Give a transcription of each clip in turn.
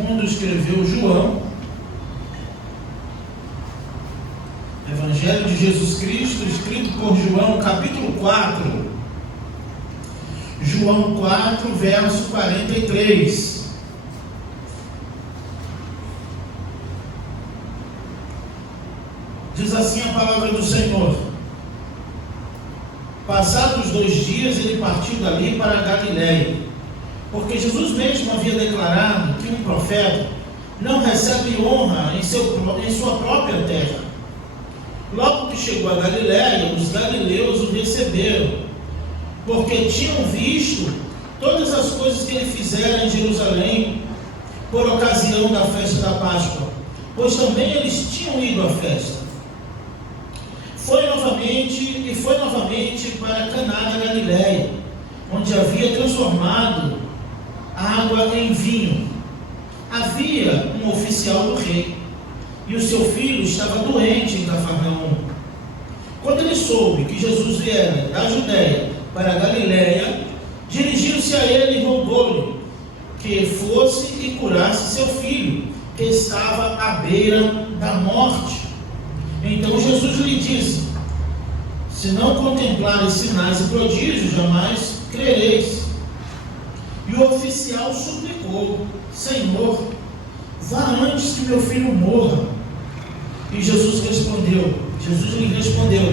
segundo escreveu João, Evangelho de Jesus Cristo, escrito por João, capítulo 4. João 4, verso 43. Diz assim a palavra do Senhor: passados 2 dias, ele partiu dali para a Galiléia, porque Jesus mesmo havia declarado que um profeta não recebe honra em sua própria terra. Logo que chegou a Galiléia, os galileus o receberam, porque tinham visto todas as coisas que ele fizera em Jerusalém por ocasião da festa da Páscoa, pois também eles tinham ido à festa. Foi novamente para Caná da Galiléia, onde havia transformado água em vinho. Havia um oficial do rei, e o seu filho estava doente em Cafarnaum. Quando ele soube que Jesus viera da Judéia para a Galiléia, dirigiu-se a ele e rogou-lhe que fosse e curasse seu filho, que estava à beira da morte. Então Jesus lhe disse: se não contemplarem sinais e prodígios, jamais crereis. E o oficial suplicou: Senhor, vá antes que meu filho morra. E Jesus lhe respondeu: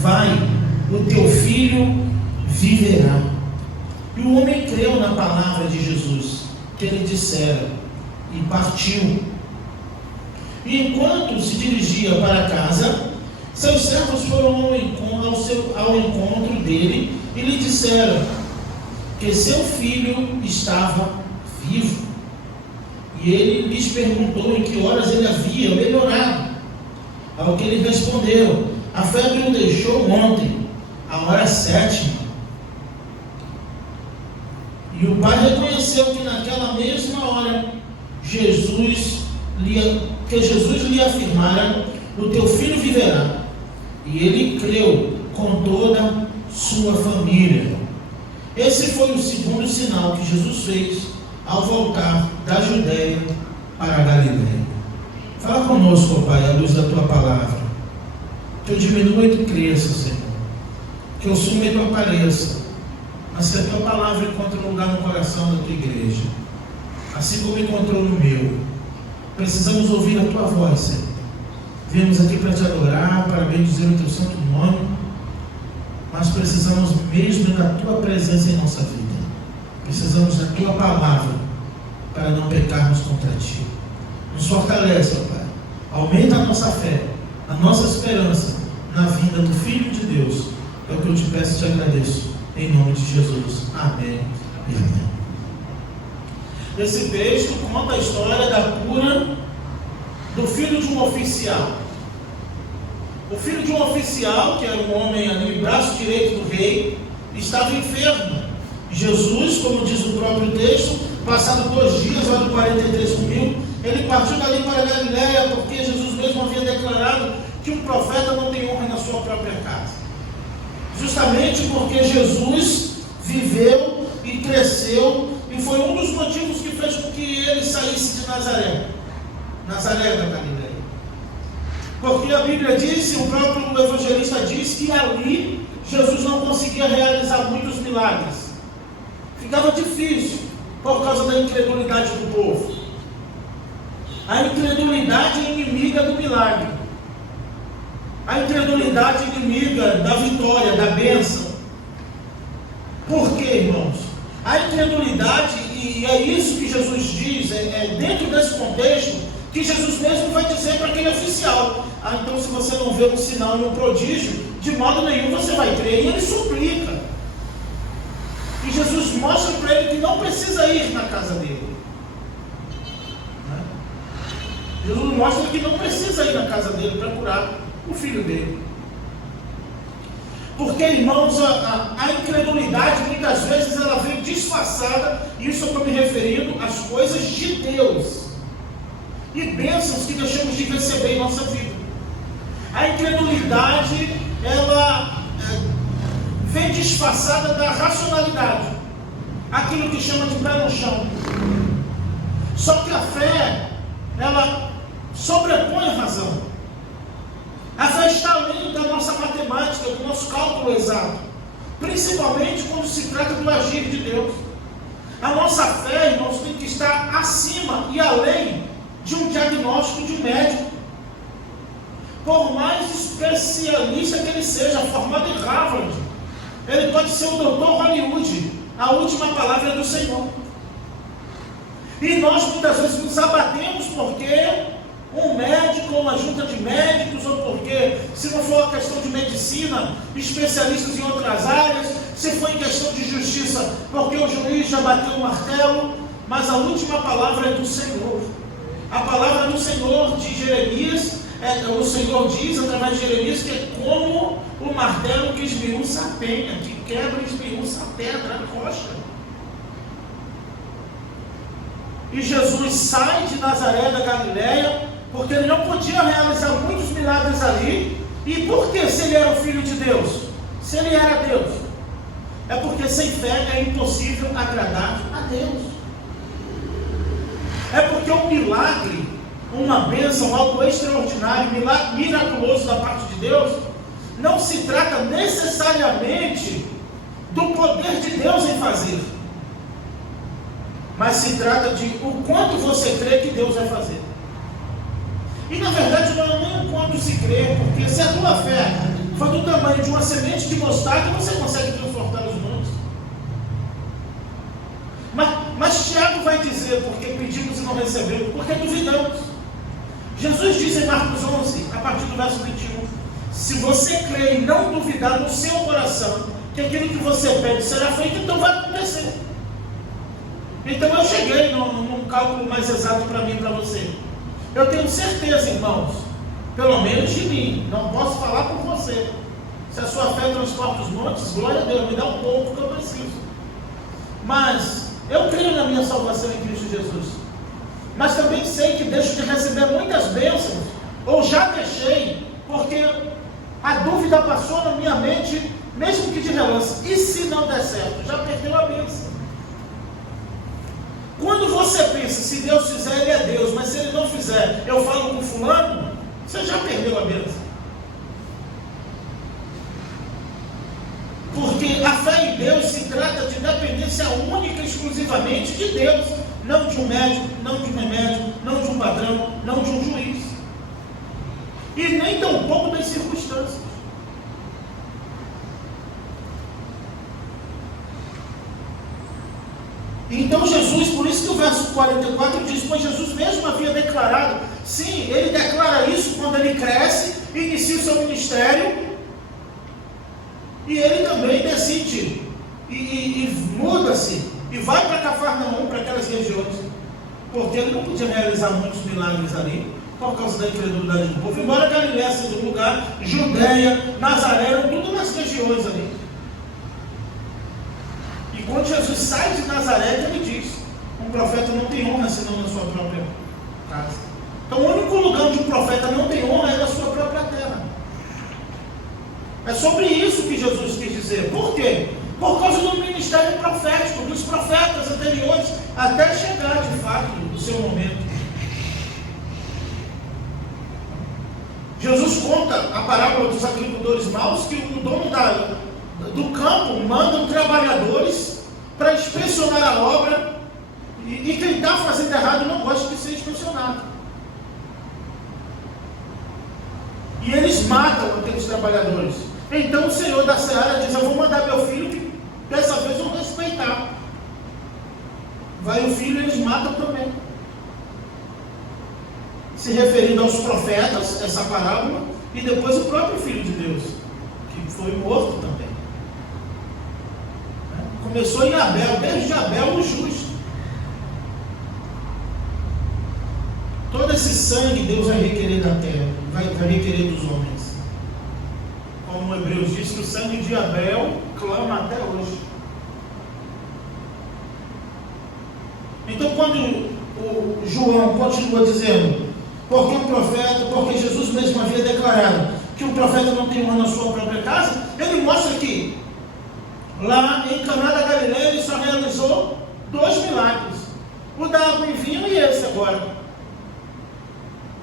vai, o teu filho viverá. E o homem creu na palavra de Jesus, que ele dissera, e partiu. E enquanto se dirigia para casa, seus servos foram ao encontro dele e lhe disseram que seu filho estava vivo. E ele lhes perguntou em que horas ele havia melhorado. Ao que ele respondeu: a febre o deixou ontem, a hora 7. E o pai reconheceu que naquela mesma hora Jesus lhe afirmara: o teu filho viverá. E ele creu com toda sua família. Esse foi o segundo sinal que Jesus fez ao voltar da Judéia para a Galiléia. Fala conosco, ó Pai, à luz da tua palavra. Que eu diminua e tu cresça, Senhor. Que eu suma e tu apareça. Mas que a tua palavra encontre um lugar no coração da tua igreja, assim como encontrou no meu. Precisamos ouvir a tua voz, Senhor. Viemos aqui para te adorar, para bendizer o teu santo nome, mas precisamos mesmo da tua presença em nossa vida. Precisamos da tua palavra para não pecarmos contra ti. Nos fortalece, ó Pai. Aumenta a nossa fé, a nossa esperança na vinda do Filho de Deus. É o que eu te peço e te agradeço. Em nome de Jesus. Amém e amém. Esse texto conta a história da cura do filho de um oficial. O filho de um oficial, que era um homem ali, braço direito do rei, estava enfermo. Jesus, como diz o próprio texto, passado 2 dias, lá no 43 comigo, ele partiu dali para a Galiléia, porque Jesus mesmo havia declarado que um profeta não tem honra na sua própria casa. Justamente porque Jesus viveu e cresceu, e foi um dos motivos que fez com que ele saísse de Nazaré da Galiléia. Porque a Bíblia diz, e o próprio evangelista diz, que ali Jesus não conseguia realizar muitos milagres. Ficava difícil por causa da incredulidade do povo. A incredulidade é inimiga do milagre. A incredulidade é inimiga da vitória, da bênção. Por quê, irmãos? A incredulidade, e é isso que Jesus diz, é dentro desse contexto que Jesus mesmo vai dizer para aquele oficial: então se você não vê um sinal e um prodígio, de modo nenhum você vai crer. E ele suplica. E Jesus mostra para ele que não precisa ir na casa dele. Jesus mostra que não precisa ir na casa dele para curar o filho dele. Porque, irmãos, a incredulidade muitas vezes ela vem disfarçada, e isso eu estou me referindo às coisas de Deus e bênçãos que deixamos de receber em nossa vida. A incredulidade ela vem disfarçada da racionalidade, aquilo que chama de pé no chão. Só que a fé, ela sobrepõe a razão. A fé está além da nossa matemática, do nosso cálculo exato, principalmente quando se trata do agir de Deus. A nossa fé, irmãos, tem que estar acima e além de um diagnóstico de um médico. Por mais especialista que ele seja, formado em Harvard, ele pode ser o doutor Hollywood, a última palavra é do Senhor. E nós muitas vezes nos abatemos porque um médico ou uma junta de médicos, ou porque, se não for a questão de medicina, especialistas em outras áreas, se for em questão de justiça, porque o juiz já bateu o martelo, mas a última palavra é do Senhor. A palavra do Senhor de Jeremias, o Senhor diz através de Jeremias que é como o martelo que esmiuça a penha, que quebra e esmiuça a pedra, a rocha. E Jesus sai de Nazaré da Galileia, porque ele não podia realizar muitos milagres ali. E por que, se ele era o Filho de Deus? Se ele era Deus? É porque sem fé é impossível agradar a Deus. É porque um milagre, uma bênção, algo extraordinário, miraculoso da parte de Deus, não se trata necessariamente do poder de Deus em fazer, mas se trata de o quanto você crê que Deus vai fazer. E na verdade não é nem o quanto se crê, porque se a tua fé for do tamanho de uma semente de mostarda, você consegue transportar os montes. Mas Tiago vai dizer, porque pedimos e não recebemos, porque duvidamos. Jesus diz em Marcos 11, a partir do verso 21, se você crê e não duvidar no seu coração que aquilo que você pede será feito, então vai acontecer. Então eu cheguei num cálculo mais exato para mim e para você. Eu tenho certeza, irmãos, pelo menos de mim, não posso falar por você. Se a sua fé transporta os montes, glória a Deus, me dá um pouco que eu preciso. Mas eu creio na minha salvação em Cristo Jesus. Mas também sei que deixo de receber muitas bênçãos, ou já deixei, porque a dúvida passou na minha mente, mesmo que de relance. E se não der certo? Já perdeu a bênção. Quando você pensa, se Deus fizer, Ele é Deus, mas se Ele não fizer, eu falo com fulano, você já perdeu a bênção. Porque a fé em Deus se trata de dependência única e exclusivamente de Deus, não de um médico, não de um remédio, não de um padrão, não de um juiz, e nem tampouco das circunstâncias. Então Jesus, por isso que o verso 44 diz, pois Jesus mesmo havia declarado, sim, ele declara isso quando ele cresce, inicia o seu ministério, e ele também decide, e muda-se, e vai para Cafarnaum, para aquelas regiões, porque ele não podia realizar muitos milagres ali, por causa da incredulidade do povo, embora Galileia seja um lugar, Judeia, Nazaré, eram tudo nas regiões ali. E quando Jesus sai de Nazaré, ele diz, um profeta não tem honra senão na sua própria casa. Então o único lugar onde um profeta não tem honra é na sua própria terra. É sobre isso que Jesus quis dizer. Por quê? Por causa do ministério profético, dos profetas anteriores, até chegar de fato o seu momento. Jesus conta a parábola dos agricultores maus, que o dono do campo manda trabalhadores para inspecionar a obra, e quem está fazendo errado não gosta de ser inspecionado. E eles matam aqueles trabalhadores. Então o Senhor da Seara diz, eu vou mandar meu filho, que dessa vez eu vou respeitar. Vai o filho e eles matam também. Se referindo aos profetas, essa parábola, e depois o próprio Filho de Deus, que foi morto também. Começou em Abel, desde Abel o justo. Todo esse sangue Deus vai requerer da terra, vai requerer dos homens. Como Hebreus diz, que o sangue de Abel clama até hoje. Então quando o João continua dizendo, porque Jesus mesmo havia declarado que um profeta não tem honra na sua própria casa, ele mostra que lá em Caná da Galileia ele só realizou 2 milagres. O da água em vinho e esse agora.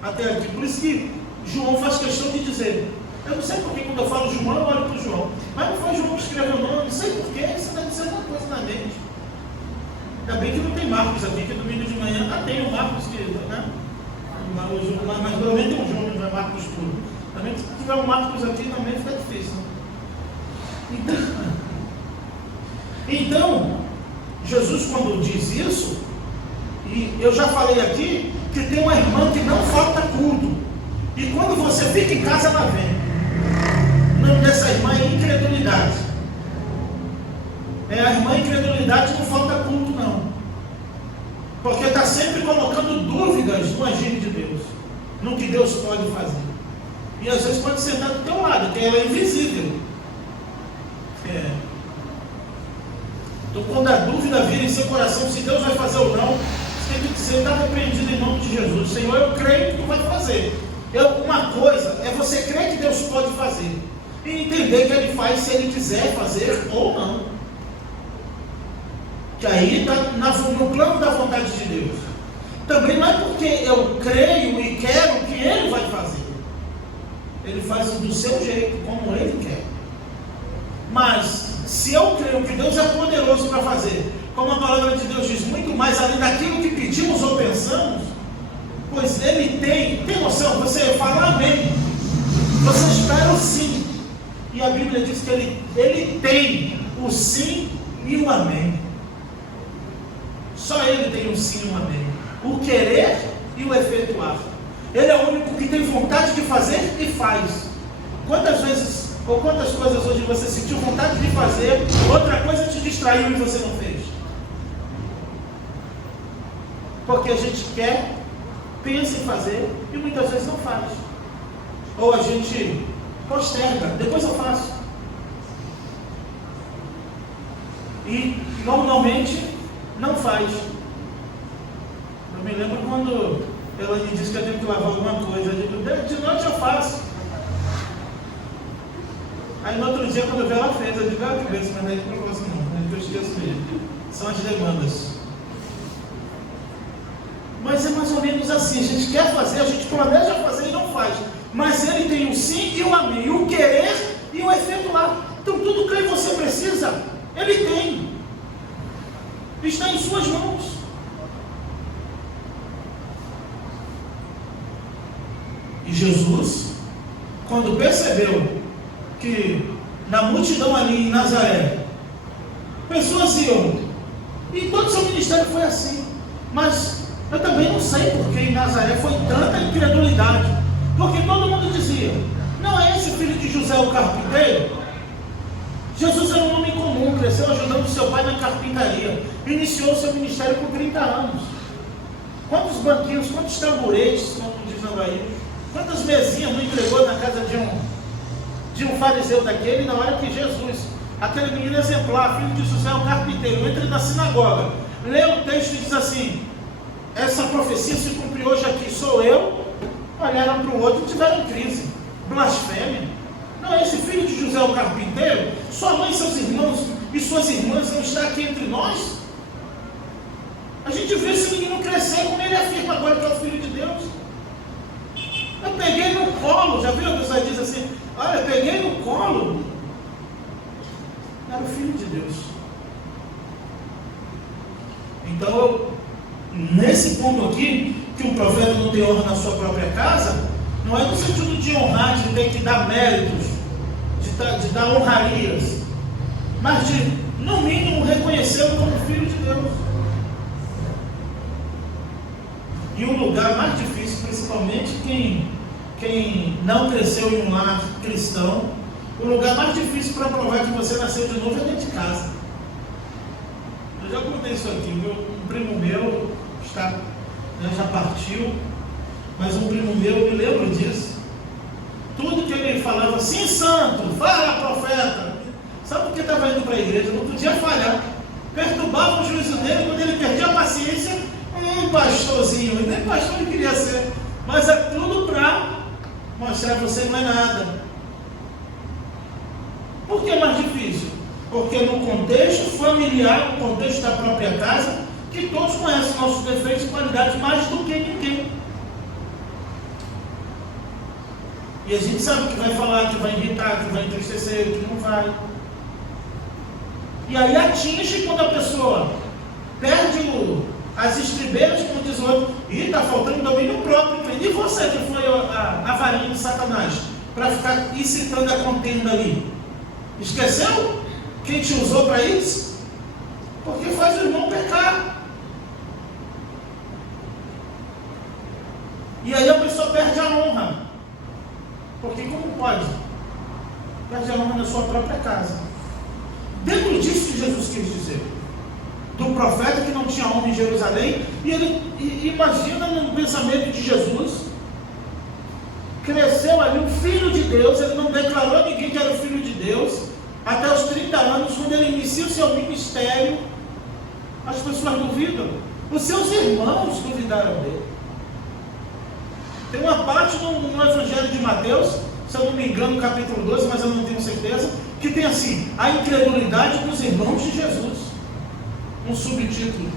Até aqui. Por isso que João faz questão de dizer. Eu não sei porque quando eu falo João, eu olho para o João. Mas não foi João que escreveu o nome, não sei porquê, isso deve ser uma coisa na mente. Ainda bem que não tem Marcos aqui, que domingo de manhã tem o Marcos, né? Mas pelo menos tem um João, não é Marcos puro. Também se tiver um Marcos aqui também fica difícil. Então, Jesus quando diz isso, e eu já falei aqui, que tem uma irmã que não falta culto. E quando você fica em casa, ela vem. O nome dessa irmã é incredulidade. A irmã incredulidade não falta culto, não. Porque está sempre colocando dúvidas no agir de Deus, no que Deus pode fazer. E às vezes pode sentar do teu lado, porque ela é invisível. Então quando a dúvida vira em seu coração se Deus vai fazer ou não, você tem que dizer, está repreendido em nome de Jesus. Senhor, eu creio que tu vai fazer. Uma coisa é você crer que Deus pode fazer e entender que Ele faz se Ele quiser fazer ou não. Que aí está no plano da vontade de Deus. Também não é porque eu creio e quero que Ele vai fazer. Ele faz do seu jeito, como Ele quer. Mas se eu creio que Deus é poderoso para fazer, como a palavra de Deus diz, muito mais além daquilo que pedimos ou pensamos, pois Ele tem noção, você fala amém, você espera o sim, e a Bíblia diz que Ele tem o sim e o amém. Só Ele tem o sim e o amém, o querer e o efetuar. Ele é o único que tem vontade de fazer e faz. Quantas vezes ou quantas coisas hoje você sentiu vontade de fazer, outra coisa te distraiu e você não fez? Porque a gente quer, pensa em fazer e muitas vezes não faz. Ou a gente posterga, depois eu faço. E normalmente não faz. Eu me lembro quando ela me disse que eu tenho que lavar alguma coisa. Eu digo, de noite eu faço. Aí no outro dia, quando eu vi ela fez, eu digo, que bem, mas não posso não, eu esqueço mesmo. São as demandas. Mas é mais ou menos assim, a gente quer fazer, a gente planeja fazer e não faz. Mas Ele tem o sim e o amém, o querer e o efetuar. Então tudo que você precisa, Ele tem. Está em suas mãos. E Jesus, quando percebeu que na multidão ali em Nazaré, pessoas iam, e todo o seu ministério foi assim, mas eu também não sei porque em Nazaré foi tanta incredulidade, porque todo mundo dizia, não é esse filho de José o carpinteiro? Jesus era um homem comum, cresceu ajudando seu pai na carpintaria, iniciou seu ministério com 30 anos. Quantos banquinhos, quantos tamboretes, como diz na Bahia, quantas mesinhas não entregou na casa de um fariseu daquele, na hora que Jesus, aquele menino exemplar, filho de José o carpinteiro, entra na sinagoga, lê o texto e diz assim, essa profecia se cumpriu hoje aqui, sou eu. Olharam para o outro e tiveram crise, blasfêmia. Não é esse filho de José o carpinteiro? Sua mãe, seus irmãos e suas irmãs não estão aqui entre nós? A gente viu esse menino crescer, como ele afirma agora que é o filho de Deus. Eu peguei no colo, já viu a pessoa diz assim, olha, eu peguei no colo. Era o filho de Deus. Então, nesse ponto aqui, que um profeta não tem honra na sua própria casa, não é no sentido de honrar, de ter que dar méritos, de dar honrarias, mas de, no mínimo, reconhecê-lo como filho de Deus. E o lugar mais difícil, principalmente quem não cresceu em um lar cristão, o lugar mais difícil para provar que você nasceu de novo é dentro de casa. Eu já contei isso aqui, um primo meu já partiu, mas um primo meu, eu me lembro disso. Tudo que ele falava, sim, santo, fala, profeta. Sabe por que estava indo para a igreja? Não podia falhar. Perturbava o juízo dele quando ele perdia a paciência. Pastorzinho, e nem pastor ele queria ser, mas é tudo para mostrar que você não é nada. Por que é mais difícil? Porque no contexto familiar, no contexto da própria casa, que todos conhecem nossos defeitos e qualidades mais do que ninguém. E a gente sabe que vai falar, que vai irritar, que vai entristecer, que não vai. E aí atinge quando a pessoa perde as estribeiras, como diz o outro, e está faltando domínio próprio. E você que foi a varinha de Satanás, para ficar incitando a contenda ali? Esqueceu quem te usou para isso? Porque faz o irmão pecar. E aí a pessoa perde a honra. Porque como pode? Perde a honra na sua própria casa. Dentro disso que Jesus quis dizer, do profeta que não tinha honra em Jerusalém, e ele imagina no pensamento de Jesus, cresceu ali um filho de Deus, ele não declarou a ninguém que era o filho de Deus, até os 30 anos, quando ele inicia o seu ministério, as pessoas duvidam. Os seus irmãos duvidaram dele. Tem uma parte no Evangelho de Mateus, se eu não me engano, no capítulo 12, mas eu não tenho certeza, que tem assim, a incredulidade dos irmãos de Jesus. Um subtítulo.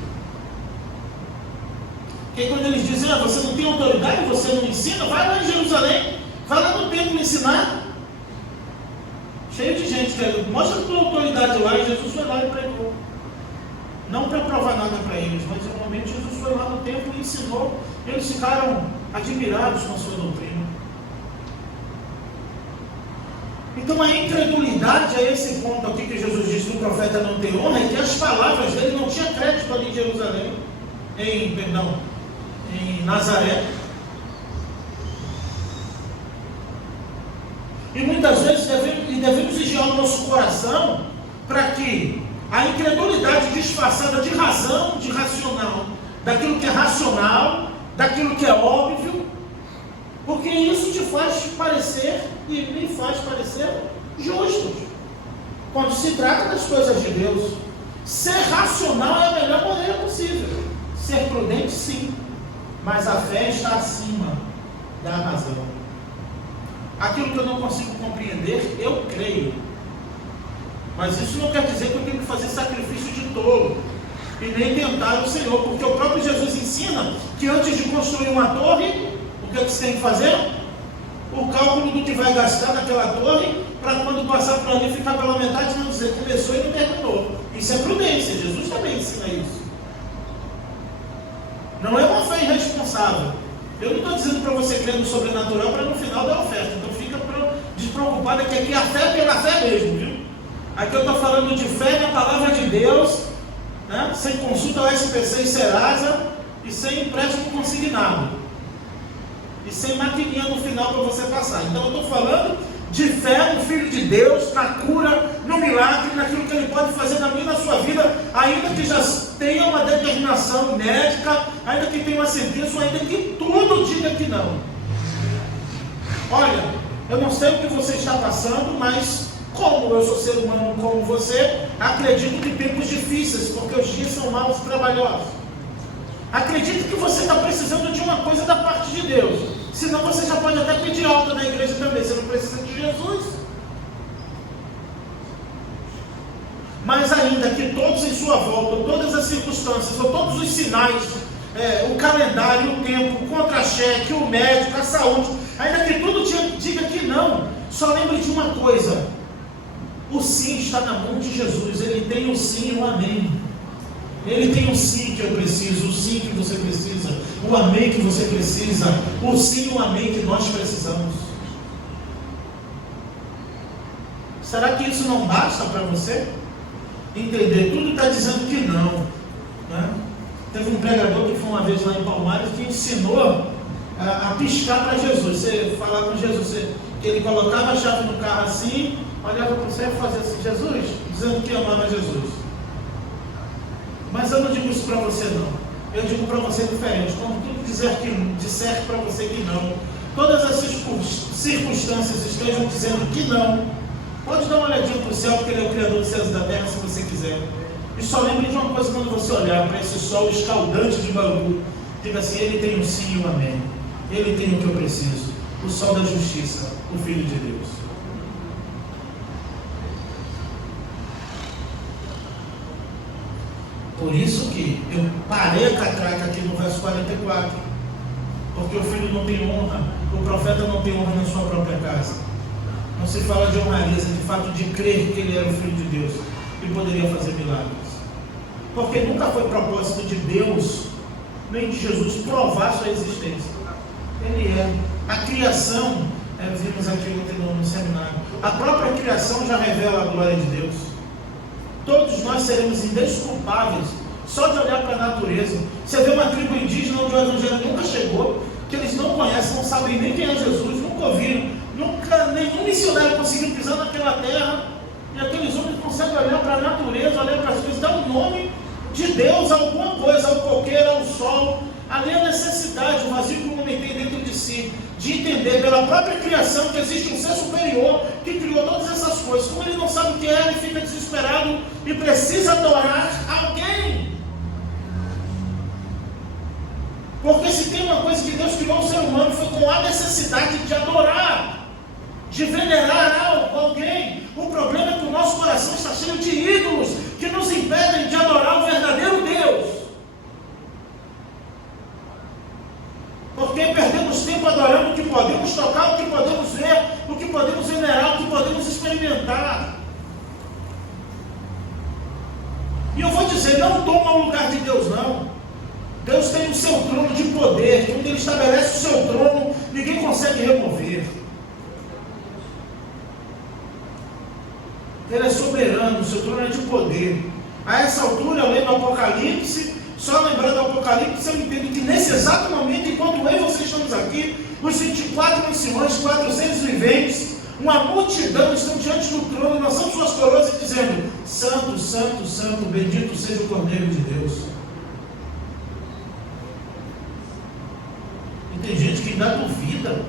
Que quando eles dizem, você não tem autoridade, você não ensina, vai lá em Jerusalém, vai lá no templo ensinar. Cheio de gente que mostra a tua autoridade lá, e Jesus foi lá e pregou. Não para provar nada para eles, mas normalmente Jesus foi lá no templo e ensinou. Eles ficaram admirados com a sua doutrina. Então a incredulidade a esse ponto aqui que Jesus diz que o profeta não tem honra, é que as palavras dele não tinham crédito ali em Jerusalém, em Nazaré. E muitas vezes devemos vigiar o nosso coração para que a incredulidade disfarçada de razão, de racional, daquilo que é racional, daquilo que é óbvio, porque isso te faz parecer, e me faz parecer justos, quando se trata das coisas de Deus. Ser racional é a melhor maneira possível, ser prudente sim, mas a fé está acima da razão. Aquilo que eu não consigo compreender, eu creio, mas isso não quer dizer que eu tenho que fazer sacrifício de tolo, e nem tentar o Senhor, porque o próprio Jesus ensina que antes de construir uma torre, o que você tem que fazer? O cálculo do que vai gastar naquela torre, para quando passar por ali ficar pela metade, não dizer começou e não terminou. Isso é prudência, Jesus também ensina isso. Não é uma fé irresponsável. Eu não estou dizendo para você crer no sobrenatural para no final dar oferta, então fica despreocupado, que aqui a fé é pela fé mesmo, viu? Aqui eu estou falando de fé na palavra de Deus, né? Sem consulta ao SPC e Serasa, e sem empréstimo consignado, e sem maquininha no final para você passar. Então eu estou falando de fé no Filho de Deus, na cura, no milagre, naquilo que Ele pode fazer na minha e na sua vida, ainda que já tenha uma determinação médica, ainda que tenha uma sentença, ainda que tudo diga que não. Olha, eu não sei o que você está passando, mas como eu sou ser humano como você, acredito que tempos difíceis, porque os dias são maus e trabalhosos. Acredito que você está precisando de uma coisa da parte de Deus. Senão você já pode até pedir alta na igreja também. Você não precisa de Jesus. Mas ainda que todos em sua volta, todas as circunstâncias, ou todos os sinais, o calendário, o tempo, o contra-cheque, o médico, a saúde, ainda que tudo diga que não, só lembre de uma coisa: o sim está na mão de Jesus. Ele tem o sim e o amém. Ele tem o sim que eu preciso, o sim que você precisa, o amém que você precisa, o sim e o amém que nós precisamos. Será que isso não basta para você? Entender, tudo está dizendo que não, né? Teve um pregador que foi uma vez lá em Palmares que ensinou a piscar para Jesus. Você falar com Jesus, que ele colocava a chave no carro assim, olhava para você e fazia assim: Jesus, dizendo que amava Jesus. Mas eu não digo isso para você não, eu digo para você diferente. Quando tudo disser para você que não, todas essas circunstâncias estejam dizendo que não, pode dar uma olhadinha para o céu, porque Ele é o Criador dos céus e da terra, se você quiser. E só lembre de uma coisa: quando você olhar para esse sol escaldante de Bangu, diga assim: Ele tem o sim e o amém, Ele tem o que eu preciso, o sol da justiça, o Filho de Deus. Por isso que eu parei a catraca aqui no verso 44. Porque o filho não tem honra, o profeta não tem honra na sua própria casa. Não se fala de honrariza, de fato de crer que ele era o Filho de Deus e poderia fazer milagres. Porque nunca foi propósito de Deus, nem de Jesus, provar sua existência. Ele é. A criação, vimos aqui no seminário, a própria criação já revela a glória de Deus. Todos nós seremos indesculpáveis só de olhar para a natureza. Você vê uma tribo indígena onde o evangelho nunca chegou, que eles não conhecem, não sabem nem quem é Jesus, nunca ouviram, nunca nenhum missionário conseguiu pisar naquela terra, e aqueles homens conseguem olhar para a natureza, olhar para as coisas, dar um nome de Deus a alguma coisa, ao coqueiro, ao sol. Ali a necessidade, o vazio que o homem tem dentro de si, de entender pela própria criação que existe um ser superior que criou todas essas coisas. Como ele não sabe o que é, ele fica desesperado e precisa adorar alguém. Porque se tem uma coisa que Deus criou o ser humano, foi com a necessidade de adorar, de venerar alguém. O problema é que o nosso coração está cheio de ídolos que nos impedem de adorar o verdadeiro Deus. Porque perdemos tempo adorando o que podemos tocar, o que podemos ver, o que podemos venerar, o que podemos experimentar. E eu vou dizer, não toma o lugar de Deus, não. Deus tem o seu trono de poder, que onde Ele estabelece o seu trono, ninguém consegue remover. Ele é soberano, o seu trono é de poder. A essa altura, eu lendo o Apocalipse, só lembrando do Apocalipse, eu entendo que nesse exato momento, enquanto eu e você estamos aqui, os 24 anciões, 400 viventes, uma multidão estão diante do trono, lançando suas coroas e dizendo: Santo, Santo, Santo, bendito seja o Cordeiro de Deus. E tem gente que ainda duvida,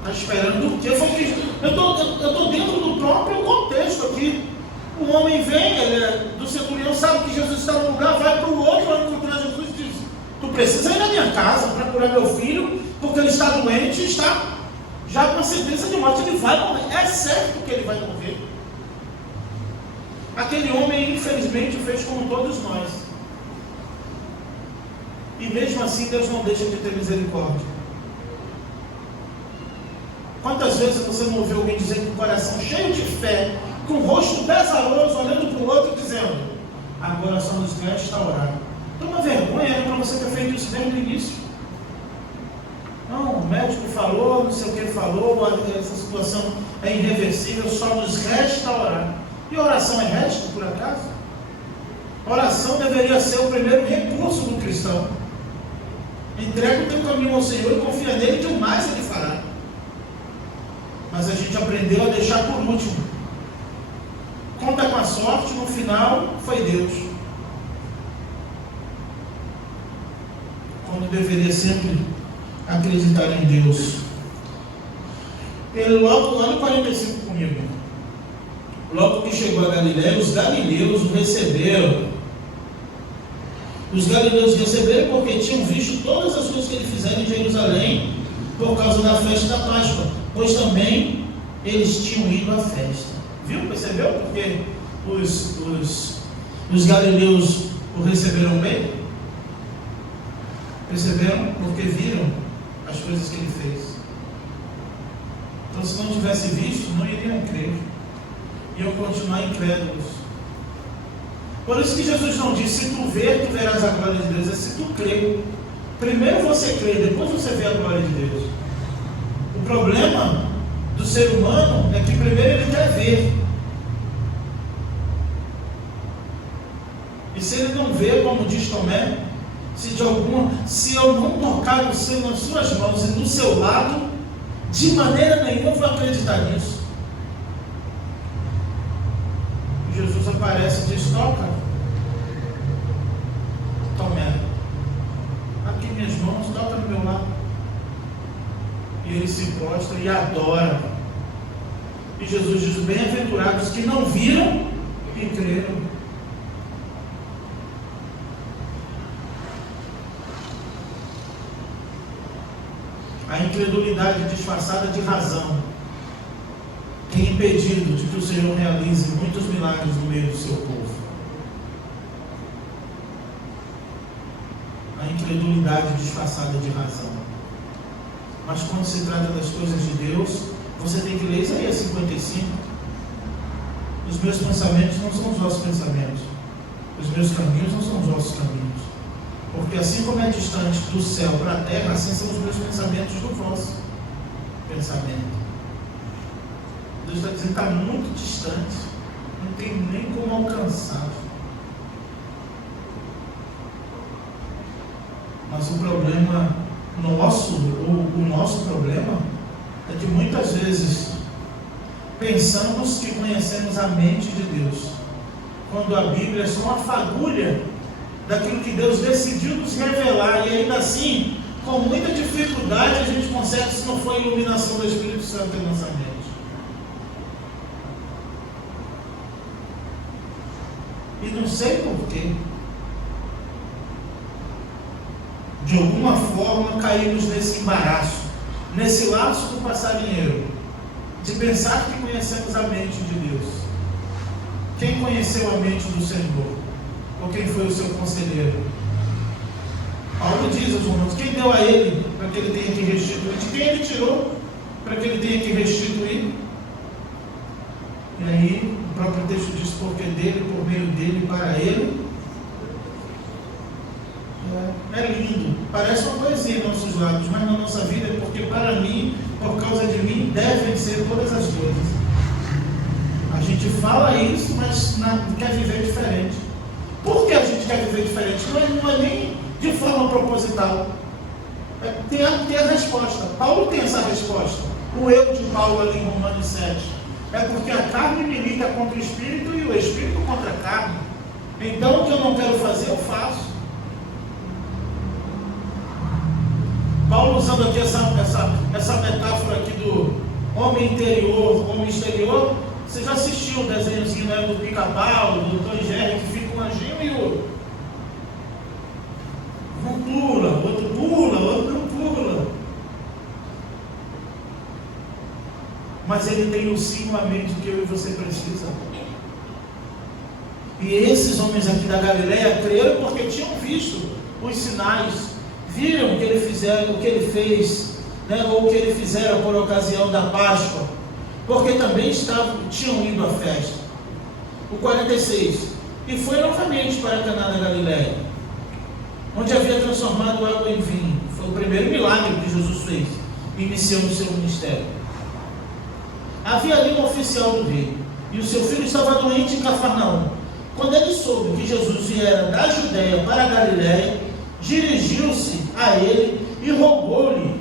está esperando o quê? Eu estou dentro do próprio contexto aqui. O homem vem, ele é do centurião, sabe que Jesus está no lugar, vai para o outro, vai procurar Jesus e diz: tu precisa ir na minha casa para curar meu filho, porque ele está doente e está já com a sentença de morte, ele vai morrer. É certo que ele vai morrer. Aquele homem, infelizmente, fez como todos nós. E mesmo assim, Deus não deixa de ter misericórdia. Quantas vezes você não ouviu alguém dizer com o coração cheio de fé, com o rosto pesaroso, olhando para o outro, dizendo: agora só nos resta orar. Toma vergonha, era para você ter feito isso desde o início. Não, o médico falou, não sei o que falou, essa situação é irreversível, só nos resta orar. E oração é resto, por acaso? Oração deveria ser o primeiro recurso do cristão. Entrega o teu caminho ao Senhor e confia nele, que o mais Ele fará. Mas a gente aprendeu a deixar por último. Conta com a sorte, no final foi Deus. Quando deveria sempre acreditar em Deus. Ele logo, olha o 45 comigo. Logo que chegou a Galiléia, os galileus o receberam. Os galileus receberam porque tinham visto todas as coisas que ele fizera em Jerusalém por causa da festa da Páscoa, pois também eles tinham ido à festa. Viu? Percebeu? Porque os galileus o receberam bem? Perceberam? Porque viram as coisas que ele fez. Então, se não tivesse visto, não iriam crer. Iam continuar incrédulos. Por isso que Jesus não disse: se tu ver, tu verás a glória de Deus. É se tu crer. Primeiro você crê, depois você vê a glória de Deus. O problema do ser humano é que primeiro ele quer ver. E se ele não vê, como diz Tomé, se eu não tocar nas suas mãos e do seu lado, de maneira nenhuma eu vou acreditar nisso. E Jesus aparece e diz: toca, Tomé, aqui minhas mãos, toca no meu lado. E ele se prostra e adora. E Jesus diz: bem-aventurados que não viram e creram. A incredulidade disfarçada de razão tem impedido de que o Senhor realize muitos milagres no meio do seu povo. incredulidade disfarçada de razão. Mas quando se trata das coisas de Deus, você tem que ler Isaías 55. Os meus pensamentos não são os vossos pensamentos. Os meus caminhos não são os vossos caminhos. Porque assim como é distante do céu para a terra, assim são os meus pensamentos do vosso pensamento. Deus está dizendo que está muito distante. Não tem nem como alcançar. Mas o problema nosso, o nosso problema, é que muitas vezes pensamos que conhecemos a mente de Deus, quando a Bíblia é só uma fagulha daquilo que Deus decidiu nos revelar, e ainda assim, com muita dificuldade, a gente consegue, se não for a iluminação do Espírito Santo em nossa mente. E não sei porquê. De alguma forma caímos nesse embaraço, nesse laço do passarinheiro, de pensar que conhecemos a mente de Deus. Quem conheceu a mente do Senhor? Ou quem foi o seu conselheiro? Paulo diz aos Romanos: quem deu a ele para que ele tenha que restituir? De quem ele tirou para que ele tenha que restituir? E aí o próprio texto diz: porque dele, por meio dele, para ele. É lindo, parece uma poesia em nossos lábios, mas na nossa vida é porque para mim, por causa de mim, devem ser todas as coisas. A gente fala isso, mas quer viver diferente. Por que a gente quer viver diferente? Não é nem de forma proposital. Tem a resposta. Paulo tem essa resposta. O eu de Paulo ali em Romanos 7. É porque a carne milita contra o Espírito e o Espírito contra a carne. Então o que eu não quero fazer, eu faço. Paulo usando aqui essa metáfora aqui do homem interior, homem exterior. Você já assistiu o desenhozinho, né, do Pica-Pau, do Tom e Jerry, que fica um anjinho e um pula, outro não pula. Mas ele tem o sim e a mente que eu e você precisa. E esses homens aqui da Galileia creram porque tinham visto os sinais. Viram o que ele fez, né, ou o que ele fizera por ocasião da Páscoa, porque também tinham ido à festa. O 46, e foi novamente para Caná da Galileia, onde havia transformado água em vinho. Foi o primeiro milagre que Jesus fez, iniciando o seu ministério. Havia ali um oficial do rei, e o seu filho estava doente em Cafarnaum. Quando ele soube que Jesus viera da Judéia para a Galileia, dirigiu-se a ele e rogou-lhe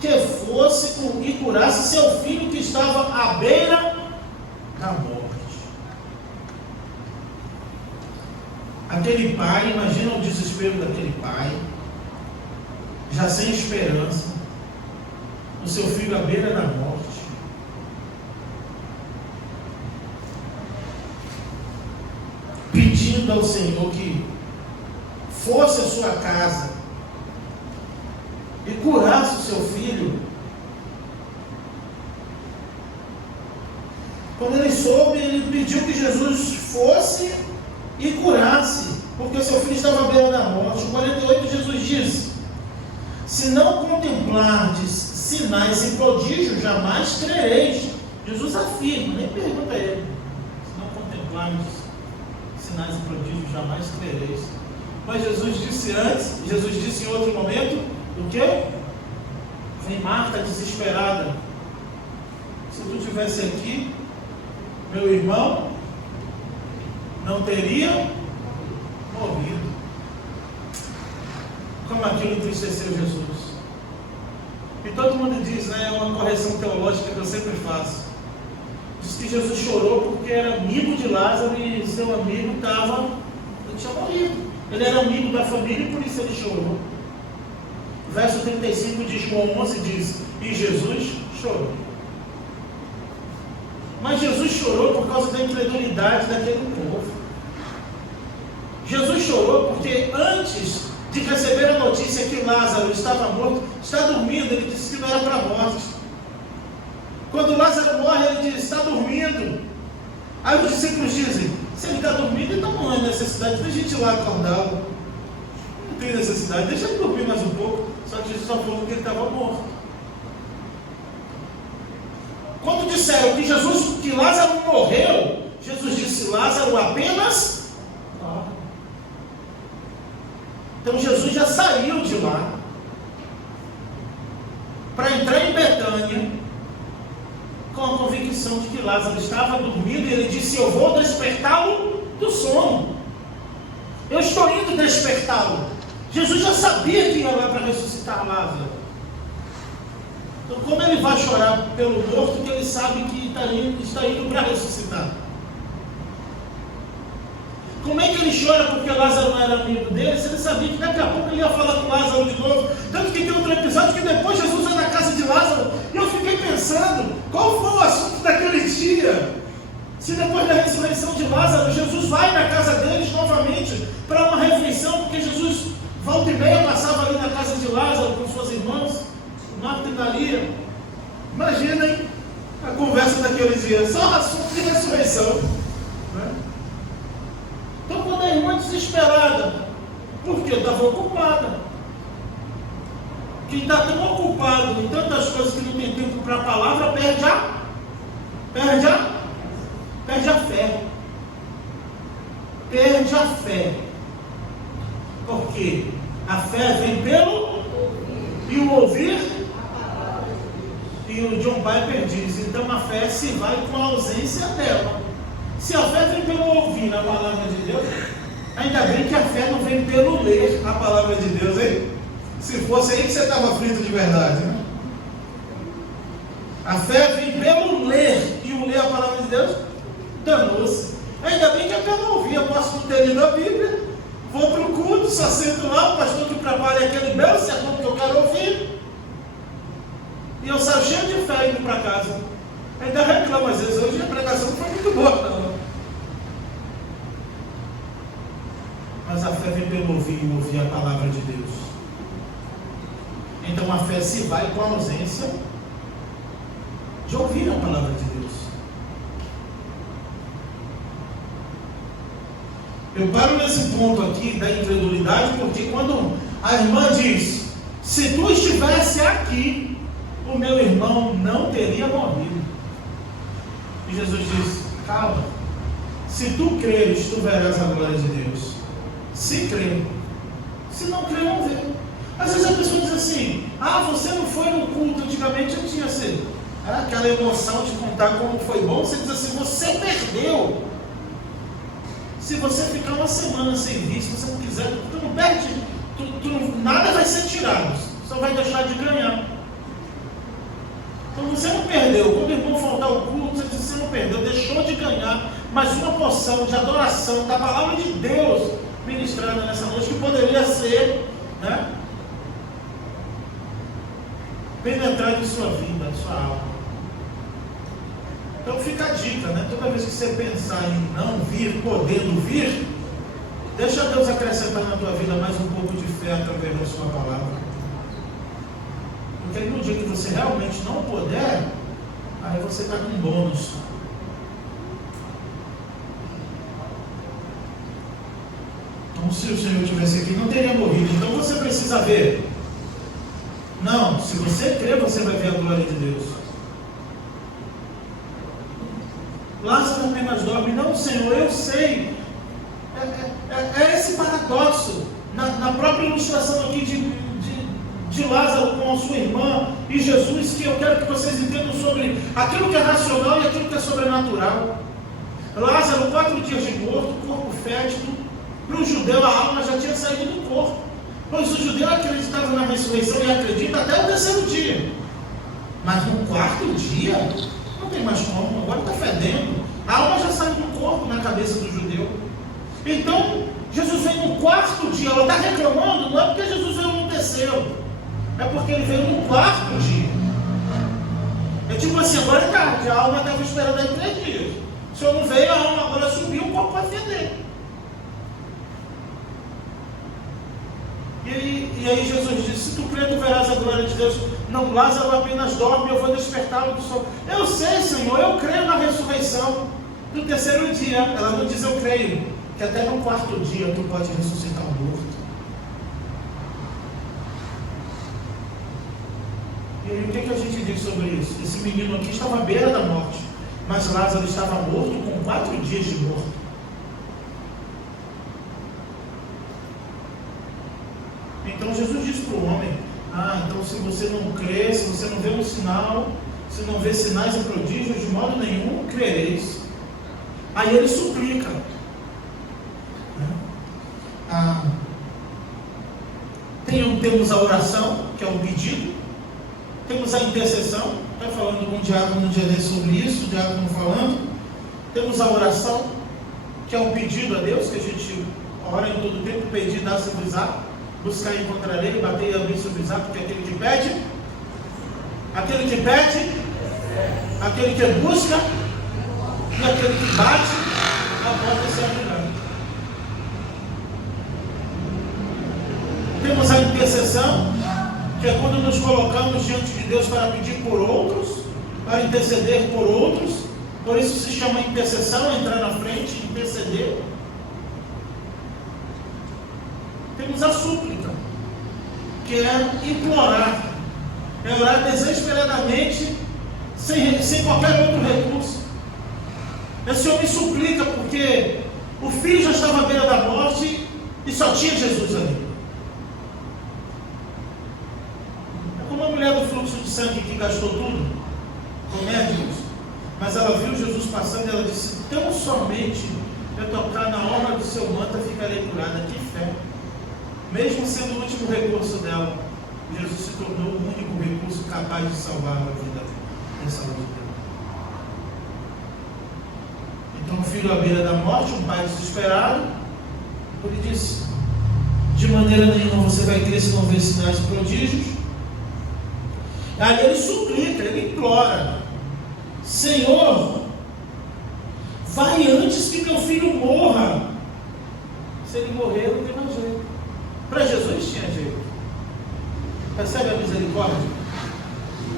que fosse e curasse seu filho que estava à beira da morte. Aquele pai, imagina o desespero daquele pai, já sem esperança, o seu filho à beira da morte. Pedindo ao Senhor que fosse à sua casa e curasse o seu filho. Quando ele soube, ele pediu que Jesus fosse e curasse, porque o seu filho estava à beira da morte. O 48, Jesus disse: se não contemplardes sinais e prodígios, jamais crereis. Jesus afirma, nem pergunta a ele. Se não contemplardes sinais e prodígios, jamais crereis. Mas Jesus disse antes, Jesus disse em outro momento, o quê? Vem Marta desesperada. Se tu estivesse aqui, meu irmão não teria morrido. Como aquilo entristeceu Jesus. E todo mundo diz, né, é uma correção teológica que eu sempre faço. Diz que Jesus chorou porque era amigo de Lázaro e seu amigo tinha morrido. Ele era amigo da família e por isso ele chorou. Verso 35 de João 11 diz: e Jesus chorou. Mas Jesus chorou por causa da incredulidade daquele povo. Jesus chorou porque antes de receber a notícia que Lázaro estava morto, está dormindo, ele disse que não era para a morte. Quando Lázaro morre, ele diz: está dormindo. Aí os discípulos dizem: se ele está dormindo, então não é necessidade de a gente ir lá acordá-lo. tem necessidade, deixa ele dormir mais um pouco. Só que Jesus só falou que ele estava morto. Quando disseram que Lázaro morreu, Jesus disse: Lázaro apenas dorme. Então Jesus já saiu de lá para entrar em Betânia com a convicção de que Lázaro estava dormindo, e ele disse: eu vou despertá-lo do sono. Eu estou indo despertá-lo. Jesus já sabia que ia lá para ressuscitar Lázaro. Então, como ele vai chorar pelo morto que ele sabe que está indo para ressuscitar? Como é que ele chora porque Lázaro não era amigo dele, se ele sabia que daqui a pouco ele ia falar com Lázaro de novo? Tanto que tem outro episódio que depois Jesus vai na casa de Lázaro, e eu fiquei pensando, qual foi o assunto daquele dia? Se depois da ressurreição de Lázaro, Jesus vai na casa deles novamente para uma refeição, porque Jesus volta e meia passava ali na casa de Lázaro com suas irmãs, Marta e Maria. Imaginem a conversa daqueles dias, só assunto de ressurreição, né? Então, quando a irmã desesperada, porque estava ocupada, quem está tão ocupado em tantas coisas que não tem tempo para a palavra, perde a fé. Perde a fé. Porque a fé vem pelo e o ouvir. E o John Piper diz: então a fé se vai com a ausência dela. Se a fé vem pelo ouvir a palavra de Deus, ainda bem que a fé não vem pelo ler a palavra de Deus, hein? Se fosse aí que você estava frito de verdade, né? A fé vem pelo ler, e o ler a palavra de Deus danou-se. Ainda bem que eu quero ouvir. Eu posso não ter lido a Bíblia, vou para o culto, só sento lá, o pastor que prepara aquele belo sermão que eu quero ouvir, e eu saio cheio de fé indo para casa. Ainda reclamo às vezes: hoje a pregação não foi muito boa, não. Mas a fé vem pelo ouvir e ouvir a palavra de Deus. Então a fé se vai com a ausência de ouvir a palavra de Deus. Eu paro nesse ponto aqui da incredulidade, porque quando a irmã diz: se tu estivesse aqui, o meu irmão não teria morrido. E Jesus diz: calma, se tu creres, tu verás a glória de Deus. Se crer. Se não crer, não vê. Às vezes a pessoa diz assim: ah, você não foi no culto. Antigamente eu tinha assim, aquela emoção de contar como foi bom. Você diz assim: você perdeu. Se você ficar uma semana sem vir, se você não quiser, tu não perde, nada vai ser tirado, só vai deixar de ganhar. Então você não perdeu. Quando o irmão faltar o culto, você não perdeu, deixou de ganhar mais uma porção de adoração da palavra de Deus ministrada nessa noite, que poderia ser, né, penetrado em sua vida, em sua alma. Então fica a dica, né? Toda vez que você pensar em não vir, podendo vir, deixa Deus acrescentar na tua vida mais um pouco de fé através da sua palavra. Porque aí no dia que você realmente não puder, aí você está com um bônus. Então, se o Senhor estivesse aqui, não teria morrido. Então você precisa ver. Não, se você crer, você vai ver a glória de Deus. Lázaro apenas dorme. Não, Senhor, eu sei. É esse paradoxo na própria ilustração aqui de Lázaro com a sua irmã e Jesus, que eu quero que vocês entendam sobre aquilo que é racional e aquilo que é sobrenatural. Lázaro, 4 dias de morto, corpo fétido. Para o judeu a alma já tinha saído do corpo, pois o judeu acreditava na ressurreição e acredita até o 3º dia. Mas no 4º dia, não tem mais como, agora está fedendo. A alma já saiu do corpo na cabeça do judeu. Então, Jesus vem no 4º dia. Ela está reclamando, não é porque Jesus veio no 3º, é porque ele veio no 4º dia. É tipo assim: agora é tarde, a alma estava esperando aí 3 dias. O Senhor não veio, a alma agora subiu, o corpo vai feder. E aí Jesus disse: se tu crer, tu verás a glória de Deus. Não, Lázaro apenas dorme, eu vou despertá-lo do sono. Eu sei, Senhor, eu creio na ressurreição do 3º dia. Ela não diz eu creio, que até no 4º dia tu pode ressuscitar o morto. E aí o que a gente diz sobre isso? Esse menino aqui estava à beira da morte, mas Lázaro estava morto com 4 dias de morto. Então Jesus disse para o homem: então se você não crê, se você não vê um sinal, se não vê sinais e prodígios, de modo nenhum crereis. Aí ele suplica. Temos a oração, que é o pedido. Temos a intercessão. Está falando com o diácono um dia desse sobre isso, o diácono falando. Temos a oração, que é um pedido a Deus, que a gente ora em todo tempo: pedir, dar-se-vos-á, buscar e encontrarei, bater e abrir-se-vos-á, porque aquele que pede, aquele que busca e aquele que bate, a porta se abrirá. Temos a intercessão, que é quando nos colocamos diante de Deus para pedir por outros, para interceder por outros. Por isso se chama intercessão, entrar na frente, interceder. Temos a súplica, que é implorar, é orar desesperadamente, sem qualquer outro recurso. Esse homem suplica porque o filho já estava à beira da morte e só tinha Jesus ali. É como a mulher do fluxo de sangue que gastou tudo com médicos, mas ela viu Jesus passando e ela disse: tão somente eu tocar na orla do seu manto, eu ficarei curada. Que fé! Mesmo sendo o último recurso dela, Jesus se tornou o único recurso capaz de salvar a vida dessa mulher. Então o filho à beira da morte, um pai desesperado, ele disse: de maneira nenhuma você vai crer se não ver sinais e prodígios. Aí ele suplica, ele implora: Senhor, vai antes que meu filho morra. Se ele morrer, não tem mais jeito. Para Jesus tinha jeito. Percebe a misericórdia?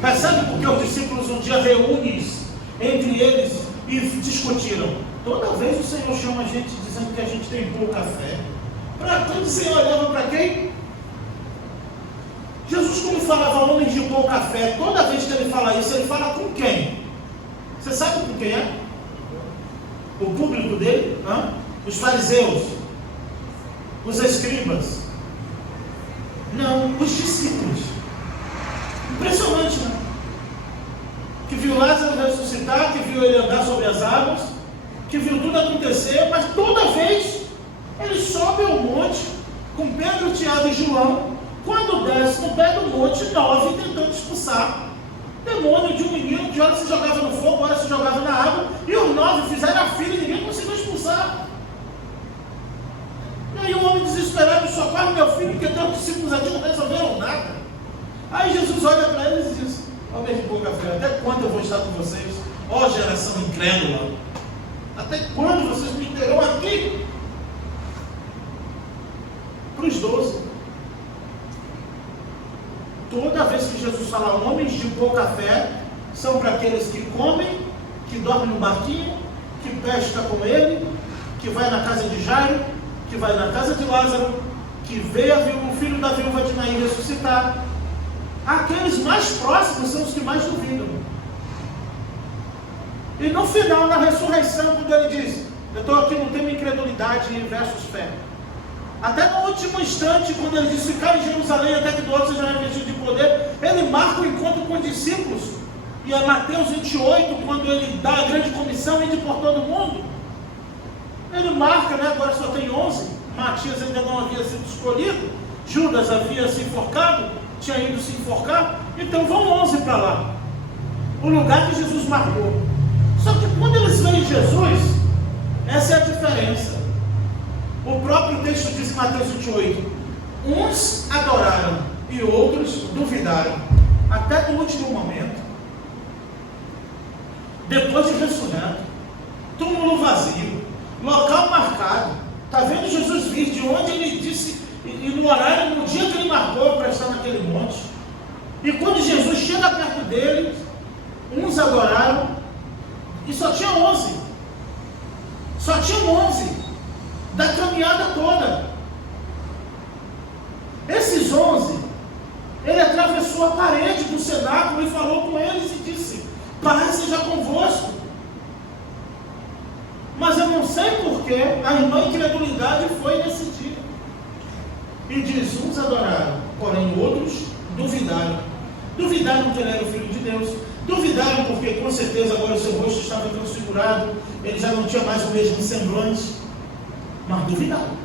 Percebe porque os discípulos um dia reúnem-se entre eles e discutiram? Toda vez o Senhor chama a gente dizendo que a gente tem pouca fé. Para tudo o Senhor olhava para quem? Jesus, quando falava homens de pouca fé, toda vez que ele fala isso, ele fala com quem? Você sabe com quem é? O público dele? Os fariseus? Os escribas? Não, os discípulos. Impressionante, né? Que viu Lázaro ressuscitar, que viu ele andar sobre as águas, que viu tudo acontecer, mas toda vez ele sobe ao monte com Pedro, Tiago e João. Quando desce no pé do monte, 9 tentando expulsar demônio de um menino que ora se jogava no fogo, ora se jogava na água, e os 9 fizeram a fila e ninguém conseguiu expulsar. E aí o homem desesperado: socorre meu filho, porque teus discípulos aqui não resolveram nada. Aí Jesus olha para eles e diz: homem de pouca fé, até quando eu vou estar com vocês? Ó geração incrédula, até quando vocês me terão aqui? Para os 12. Toda vez que Jesus fala homens de pouca fé, são para aqueles que comem, que dormem no barquinho, que pesca com ele, que vai na casa de Jairo, que vai na casa de Lázaro, que vê o filho da viúva de Naim ressuscitar. Aqueles mais próximos são os que mais duvidam. E no final, na ressurreição, quando ele diz: eu estou aqui no tema incredulidade versus fé. Até no último instante, quando ele diz: ficar em Jerusalém até que do outro seja revestido de poder, ele marca o encontro com os discípulos. E é Mateus 28, quando ele dá a grande comissão, ir por todo mundo. Ele marca, né? Agora só tem 11. Matias ainda não havia sido escolhido. Judas havia se enforcado, tinha ido se enforcar. Então vão 11 para lá. O lugar que Jesus marcou. Só que quando eles veem Jesus, essa é a diferença. O próprio texto diz em Mateus 28: uns adoraram e outros duvidaram, até no último momento. Depois de ressurreto, túmulo vazio, local marcado. Está vendo Jesus vir de onde ele disse, e no horário, no dia que ele marcou para estar naquele monte. E quando Jesus chega perto deles, uns adoraram, e só tinha 11. Só tinha 11 da caminhada toda. Esses 11, Ele atravessou a parede do cenáculo e falou com eles e disse: paz seja convosco. Mas eu não sei porquê a irmã incredulidade foi nesse dia. E diz: uns adoraram, porém outros duvidaram. Duvidaram que ele era o Filho de Deus. Duvidaram porque com certeza agora o seu rosto estava transfigurado, ele já não tinha mais o mesmo semblante. Mas duvidaram.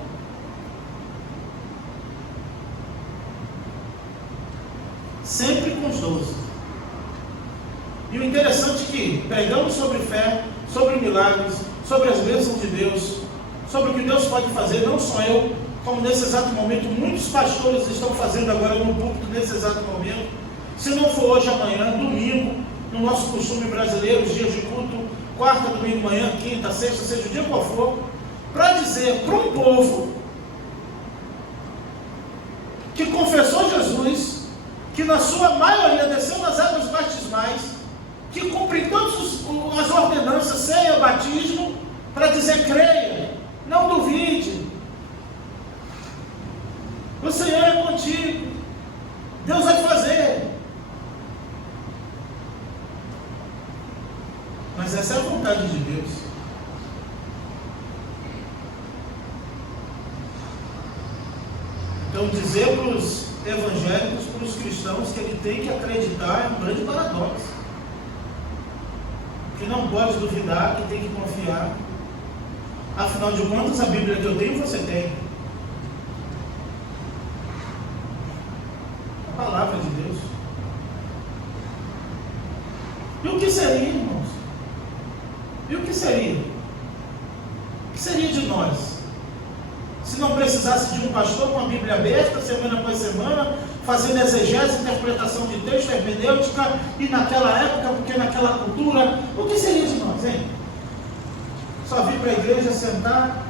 Sempre com os 12. E o interessante é que pregamos sobre fé, sobre milagres, sobre as bênçãos de Deus, sobre o que Deus pode fazer, não só eu, como nesse exato momento muitos pastores estão fazendo agora no púlpito, nesse exato momento. Se não for hoje, amanhã, domingo, no nosso costume brasileiro, os dias de culto, quarta, domingo, manhã, quinta, sexta, seja o dia qual for, para dizer para um povo que confessou Jesus, que na sua maioria desceu nas águas batismais, que cumpre todas as ordenanças, ceia, batismo, para dizer: creia, não duvide, o Senhor é contigo, Deus vai fazer. Mas essa é a vontade de Deus. Então, dizer para os evangélicos, para os cristãos, que ele tem que acreditar é um grande paradoxo. Que não pode duvidar, que tem que confiar. Afinal de contas, a Bíblia que eu tenho, você tem. A palavra de Deus. E o que seria, irmãos? E o que seria? O que seria de nós? Se não precisasse de um pastor com a Bíblia aberta, semana após semana, fazendo exegese, interpretação de texto, hermenêutica, e naquela época, porque naquela cultura, o que seria de nós, hein? Só vir para a igreja, sentar.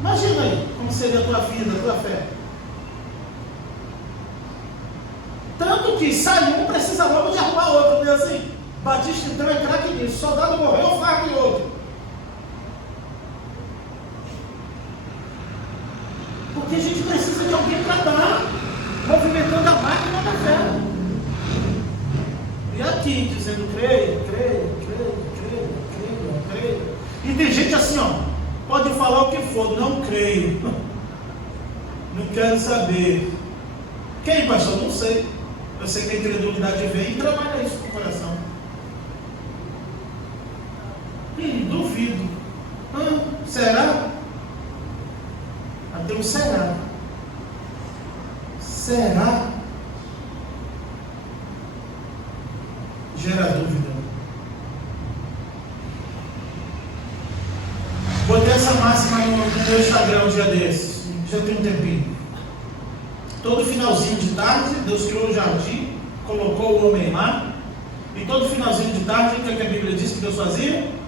Imagina aí, como seria a tua vida, a tua fé. Tanto que sai um, precisa logo de arrumar outro, né? Assim, Batista então é craque nisso, soldado morreu, fardo e outro. Porque a gente precisa de alguém para dar, movimentando a máquina da fé. E aqui, dizendo: creia, creia, creia, creia, creia, creia. E tem gente assim, ó, pode falar o que for, não creio, não quero saber. Quem, pastor? Não sei. Eu sei que a incredulidade vem e trabalha isso no coração. Duvido. Será? Até um será. Será? Gera dúvida. Botei essa máxima no meu Instagram um dia desses. Já tem um tempinho. Todo finalzinho de tarde, Deus criou o jardim, colocou o homem lá. E todo finalzinho de tarde, o que a Bíblia diz que Deus fazia?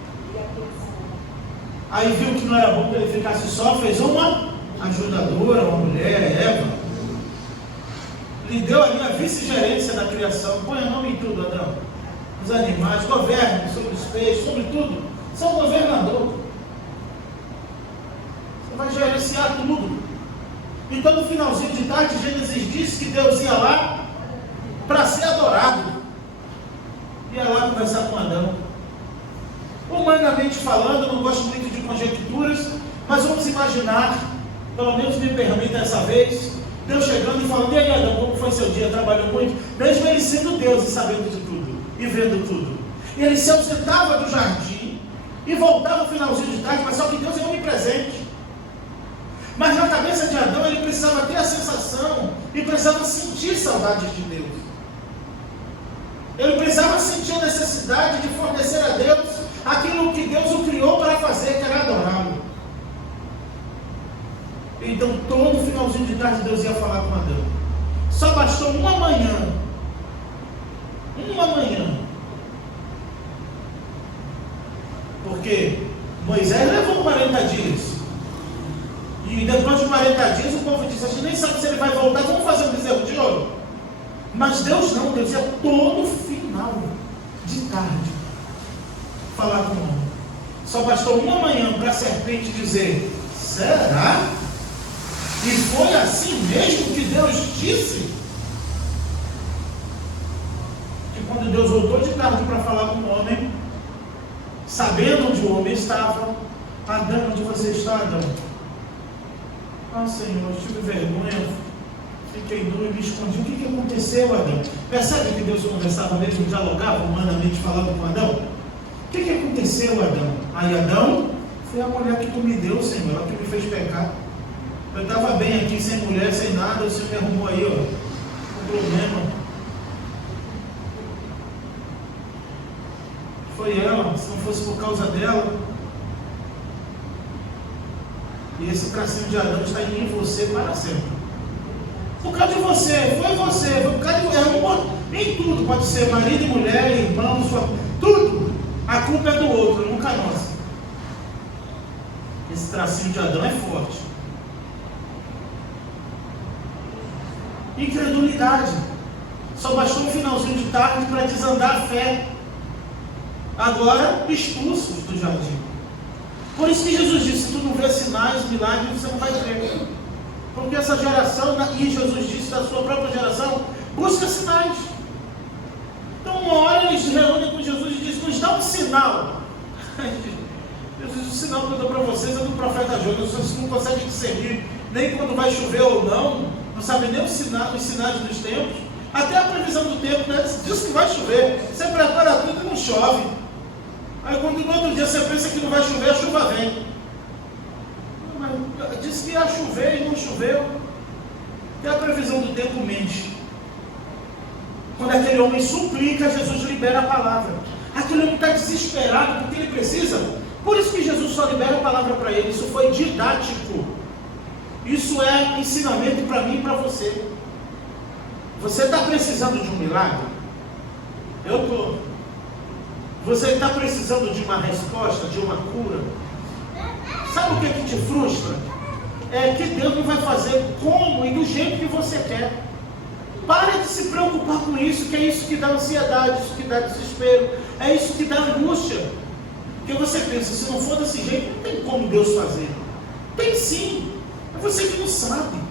Aí viu que não era bom que ele ficasse só, fez uma ajudadora, uma mulher, Eva. Lhe deu ali a vice-gerência da criação. Põe o nome em tudo, Adão. Os animais, governe sobre os peixes, sobre tudo. Você é um governador. Você vai gerenciar tudo. Então no finalzinho de tarde, Gênesis diz que Deus ia lá para ser adorado. Ia lá conversar com Adão. Humanamente falando, eu não gosto muito de conjecturas, mas vamos imaginar, pelo menos me permita essa vez, Deus chegando e falando: e aí, Adão, como foi seu dia? Trabalhou muito? Mesmo ele sendo Deus e sabendo de tudo, e vendo tudo. E ele se ausentava do jardim e voltava no finalzinho de tarde, mas só que Deus é onipresente. Mas na cabeça de Adão ele precisava ter a sensação e precisava sentir saudade de Deus. Ele precisava sentir a necessidade de fornecer a Deus aquilo que Deus o criou para fazer, que era adorá-lo. Então todo finalzinho de tarde Deus ia falar com Adão. Só bastou uma manhã. Porque Moisés levou 40 dias. E depois de 40 dias o povo disse: a gente nem sabe se ele vai voltar, vamos fazer um bezerro de ouro. Mas Deus não, Deus ia todo final de tarde falar com o homem. Só bastou uma manhã para a serpente dizer: será? E foi assim mesmo que Deus disse? quando Deus voltou de tarde para falar com o homem, sabendo onde o homem estava, Adão, onde você está, Adão? Ah, Senhor, eu tive vergonha, fiquei nu e me escondi. O que aconteceu, Adão? Percebe que Deus conversava mesmo, dialogava humanamente, falando com Adão? O que aconteceu, Adão? Aí Adão, foi a mulher que tu me deu, Senhor, ela que me fez pecar. Eu estava bem aqui, sem mulher, sem nada, o Senhor me arrumou aí, ó, um problema. Foi ela, se não fosse por causa dela. E esse tracinho de Adão está em mim e você para sempre. Por causa de você, foi por causa de você. Nem tudo, pode ser marido e mulher, irmão, tudo. A culpa é do outro, nunca a nossa. Esse tracinho de Adão é forte. Incredulidade. Só bastou um finalzinho de tarde para desandar a fé. Agora expulsos do jardim. Por isso que Jesus disse: se tu não vê sinais, milagres, você não vai crer. Porque essa geração, e Jesus disse da sua própria geração, busca sinais. Então uma hora eles se reúnem com Jesus e dizem: nos dá um sinal. Jesus, o sinal que eu dou para vocês é do profeta Jonas. Vocês não conseguem discernir nem quando vai chover ou não sabem nem os sinais dos tempos. Até a previsão do tempo, né? Diz que vai chover, você prepara tudo e não chove. Aí quando no outro dia você pensa que não vai chover, a chuva vem. Mas diz que ia chover e não choveu. E a previsão do tempo mente. Quando aquele homem suplica, Jesus libera a palavra. Aquele homem está desesperado porque ele precisa. Por isso que Jesus só libera a palavra para ele. Isso foi didático. Isso é ensinamento para mim e para você. Você está precisando de um milagre? Eu estou. Você está precisando de uma resposta, de uma cura? Sabe o que é que te frustra? É que Deus não vai fazer como e do jeito que você quer. Pare de se preocupar com isso, que é isso que dá ansiedade, isso que dá desespero, é isso que dá angústia. Porque você pensa: se não for desse jeito, não tem como Deus fazer. Tem sim, é você que não sabe.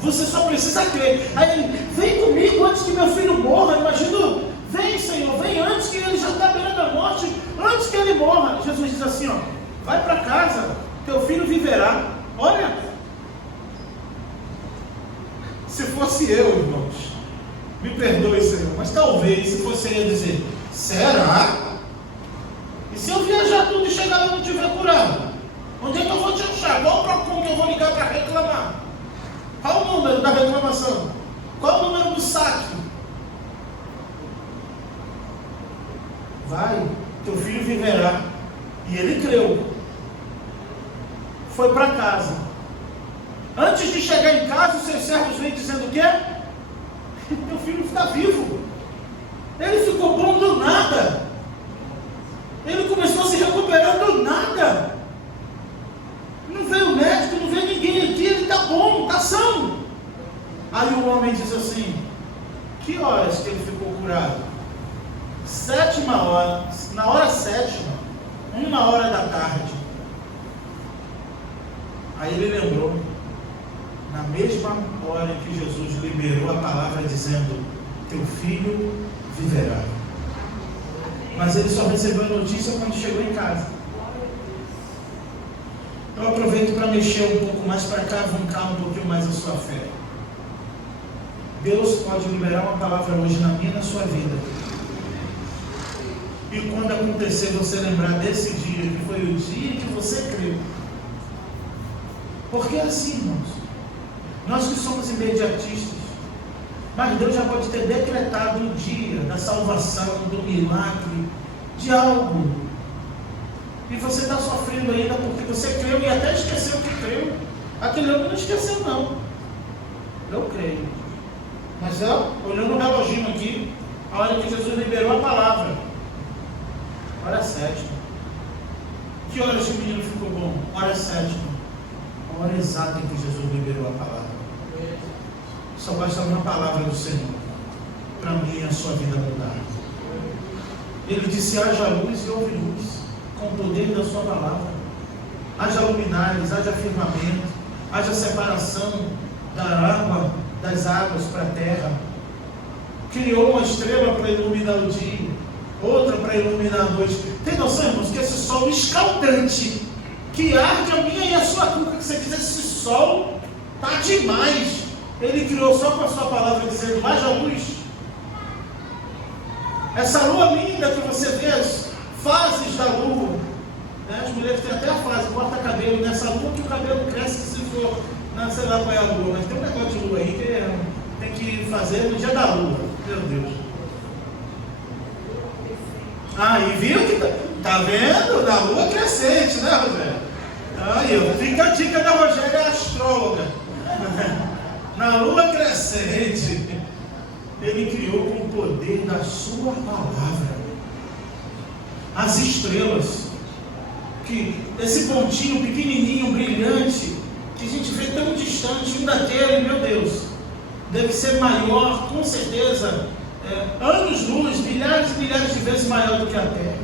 Você só precisa crer. Aí ele: vem comigo antes que meu filho morra. Imagina, vem, Senhor, vem antes que ele já está beirando a morte, antes que ele morra. Jesus diz assim: ó, vai para casa, teu filho viverá. Olha, se fosse eu, irmãos, me perdoe, Senhor, mas talvez se fosse eu dizer: será? E se eu viajar tudo e chegar lá e não estiver curado? Onde é que eu vou te achar? Qual o PROCON que eu vou ligar para reclamar? Qual o número da reclamação? Qual o número do saque? Vai, teu filho viverá. E ele creu. Foi para casa. Antes de chegar em casa, os seus servos vêm dizendo o quê? Teu filho está vivo. Ele ficou bom do nada. Ele começou a se recuperar do nada. Não veio médico, não veio ninguém aqui, ele está bom, está são. Aí o homem diz assim: que horas que ele ficou curado? 7ª hora, na hora 7ª, 1h da tarde. Aí ele lembrou, na mesma hora em que Jesus liberou a palavra dizendo: teu filho viverá. Mas ele só recebeu a notícia quando chegou em casa. Eu aproveito para mexer um pouco mais, para cavucar um pouquinho mais a sua fé. Deus pode liberar uma palavra hoje na minha e na sua vida. E quando acontecer, você lembrar desse dia, que foi o dia que você creu. Porque é assim, irmãos. Nós que somos imediatistas, mas Deus já pode ter decretado o dia da salvação, do milagre, de algo. E você está sofrendo ainda porque você creu e até esqueceu que creu. Aquele homem não esqueceu, não. Eu creio. Mas olhando o reloginho aqui, a hora que Jesus liberou a palavra, hora 7ª. Que horas que o menino ficou bom? Hora 7ª. A hora exata em que Jesus liberou a palavra. Só basta uma palavra do Senhor para mim e a sua vida mudar. Ele disse: haja luz e houve luz, com o poder da sua palavra. Haja luminares, haja firmamento, haja separação da água, das águas para a terra. Criou uma estrela para iluminar o dia, outra para iluminar a noite. Tem noção, irmãos, que esse sol escaldante, que arde a minha e a sua cuca, que você diz, esse sol está demais. Ele criou só com a sua palavra, dizendo, haja luz. Essa lua linda que você vê, as fases da lua, né? As mulheres têm até a fase, corta cabelo nessa lua que o cabelo cresce, que se for, não sei lá qual é a lua, mas tem um negócio de lua aí que tem que fazer no dia da lua, meu Deus. Aí viu que tá vendo? Na lua crescente, né, Rogério? Aí, fica a dica da Rogéria, astróloga. Na lua crescente, ele criou com o poder da sua palavra as estrelas, que esse pontinho pequenininho, brilhante, que a gente vê tão distante um daquele, meu Deus, deve ser maior, com certeza, anos-luz, milhares e milhares de vezes maior do que a Terra.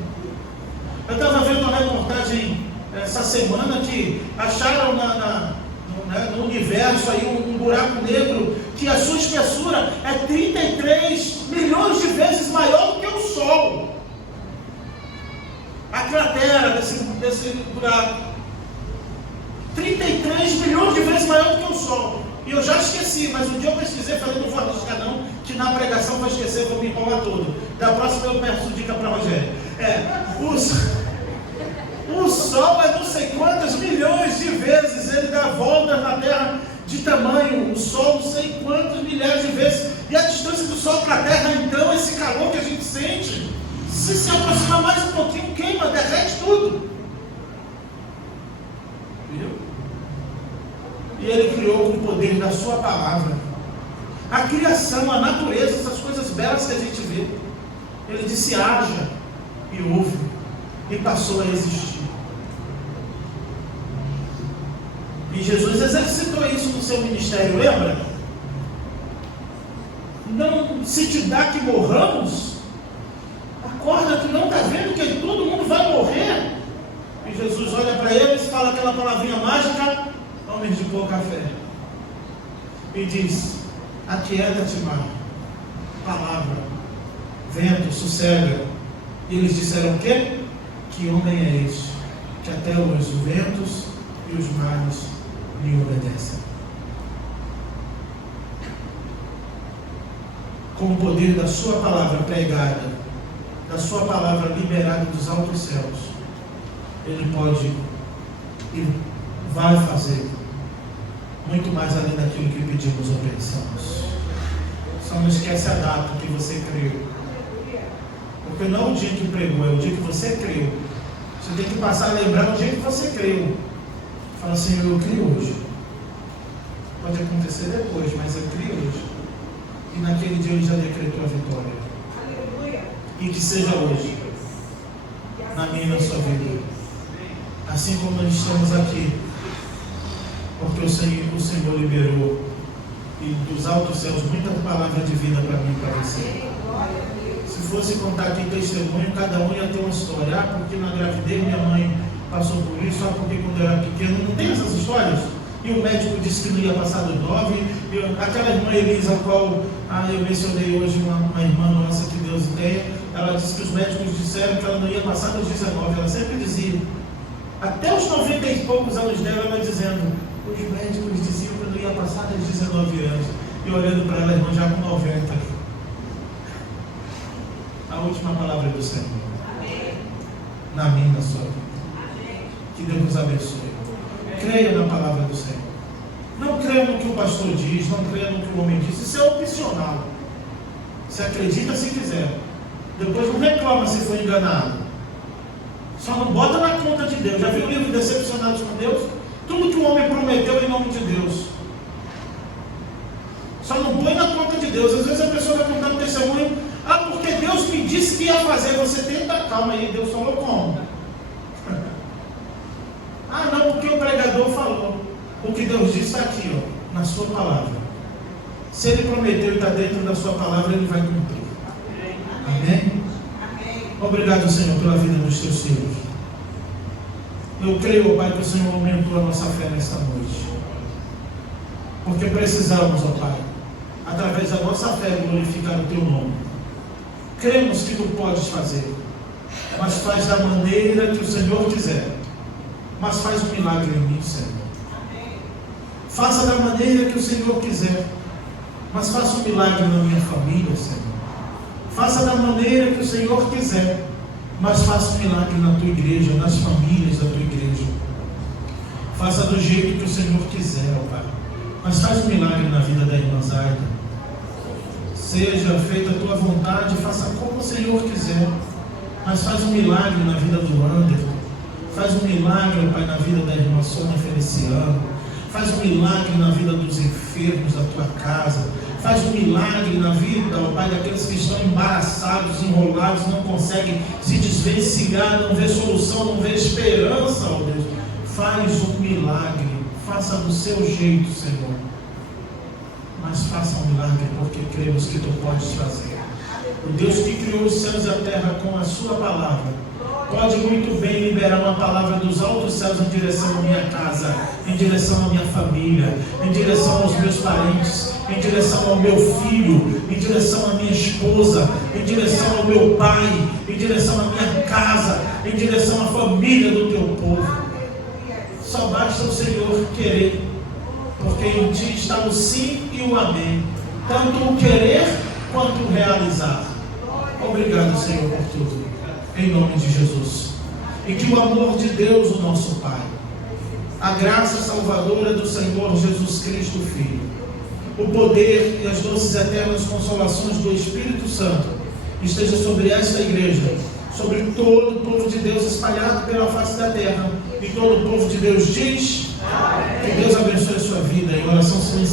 Eu estava vendo uma reportagem essa semana que acharam no universo aí um buraco negro que a sua espessura é 33 milhões de vezes maior do que o Sol. A cratera desse buraco, 33 milhões de vezes maior do que o Sol. E eu já esqueci, mas um dia eu pesquisei, falei, não vou arriscar não, que na pregação vou esquecer, vou me enrolar todo. Da próxima eu peço dica para a Rogéria. O Sol é não sei quantas milhões de vezes, ele dá voltas na Terra de tamanho, o Sol não sei quantas milhares de vezes, e a distância do Sol para a Terra, então, esse calor que a gente sente, se aproximar mais um pouquinho, queima, derrete tudo. Viu? E ele criou com o poder da sua palavra a criação, a natureza, essas coisas belas que a gente vê. Ele disse, haja, e houve, e passou a existir. E Jesus exercitou isso no seu ministério, lembra? Não se te dá que morramos, acorda, tu não está vendo que todo mundo vai morrer? E Jesus olha para eles, fala aquela palavrinha mágica, homens de pouca fé, e diz, aquieta-te, mar, palavra, vento, sossega. E eles disseram o quê? Que homem é este, que até os ventos e os mares lhe obedecem. Com o poder da sua palavra pregada, da sua palavra liberada dos altos céus, ele pode e vai fazer muito mais além daquilo que pedimos ou pensamos. Só não esquece a data que você creu, porque não é o dia que pregou, é o dia que você creu. Você tem que passar a lembrar o dia que você creu. Fala assim, eu crio hoje. Pode acontecer depois, mas eu crio hoje. E naquele dia ele já decretou a vitória. Aleluia. E que seja hoje, na minha e na sua vida. Assim como nós estamos aqui, porque o Senhor liberou, e dos altos céus, muita palavra de vida para mim e para você. Se fosse contar aqui testemunho, cada um ia ter uma história. Ah, porque na gravidez minha mãe passou por isso, ah, porque quando eu era pequeno, não tem essas histórias? E o médico disse que não ia passar dos 9, aquela irmã Elisa, a qual eu mencionei hoje, uma irmã nossa que Deus tenha, ela disse que os médicos disseram que ela não ia passar dos 19, ela sempre dizia, até os 90 e poucos anos dela, ela dizendo, os médicos diziam que eu não ia passar dos 19 anos, e olhando para ela, irmã, já com 90. A última palavra do Senhor. Amém. Na minha e na sua vida. Amém. Que Deus nos abençoe. Creia na palavra do Senhor. Não creia no que o pastor diz, não creia no que o homem diz. Isso é opcional. Você acredita se quiser. Depois não reclama se foi enganado. Só não bota na conta de Deus. Já viu o livro Decepcionados com Deus? Tudo que o homem prometeu em nome de Deus. Só não põe na conta de Deus. Às vezes a pessoa vai contar um testemunho. Ah, porque Deus me disse que ia fazer. Você tenta, calma aí, Deus falou como? Ah, não, porque o pregador falou. O que Deus disse está aqui, ó, na sua palavra. Se Ele prometeu e está dentro da sua palavra, Ele vai cumprir. Amém? Amém? Obrigado, Senhor, pela vida dos teus filhos. Eu creio, Pai, que o Senhor aumentou a nossa fé nesta noite. porque precisamos, ó Pai, através da nossa fé, glorificar o Teu nome. Cremos que Tu podes fazer, mas faz da maneira que o Senhor quiser. Mas faz um milagre em mim, Senhor. Faça da maneira que o Senhor quiser, mas faça um milagre na minha família, Senhor. Faça da maneira que o Senhor quiser, mas faça um milagre na Tua igreja, nas famílias da Tua igreja. Faça do jeito que o Senhor quiser, ó Pai, mas faz um milagre na vida da irmã Zaida. Seja feita a Tua vontade, faça como o Senhor quiser, mas faz um milagre na vida do Anderson. Faz um milagre, ó Pai, na vida da irmã Sônia Feliciano. Faz um milagre na vida dos enfermos da Tua casa. Faz um milagre na vida, ó Pai, daqueles que estão embaraçados, enrolados, não conseguem se desvencilhar, não vê solução, não vê esperança, ó Deus. Faz um milagre, faça do seu jeito, Senhor. Mas faça um milagre, porque cremos que Tu podes fazer. O Deus que criou os céus e a terra com a Sua palavra, pode muito bem liberar uma palavra dos altos céus em direção à minha casa, em direção à minha família, em direção aos meus parentes, em direção ao meu filho, em direção à minha esposa, em direção ao meu pai, em direção à minha casa, em direção à família do Teu povo. Só basta o Senhor querer, porque em Ti está o sim e o amém, tanto o querer quanto o realizar. Obrigado, Senhor, por tudo, em nome de Jesus. E que o amor de Deus, o nosso Pai, a graça salvadora do Senhor Jesus Cristo, Filho, o poder e as doces eternas consolações do Espírito Santo esteja sobre esta igreja, sobre todo o povo de Deus espalhado pela face da terra. E todo o povo de Deus diz: que Deus abençoe a sua vida. Em oração silenciosa.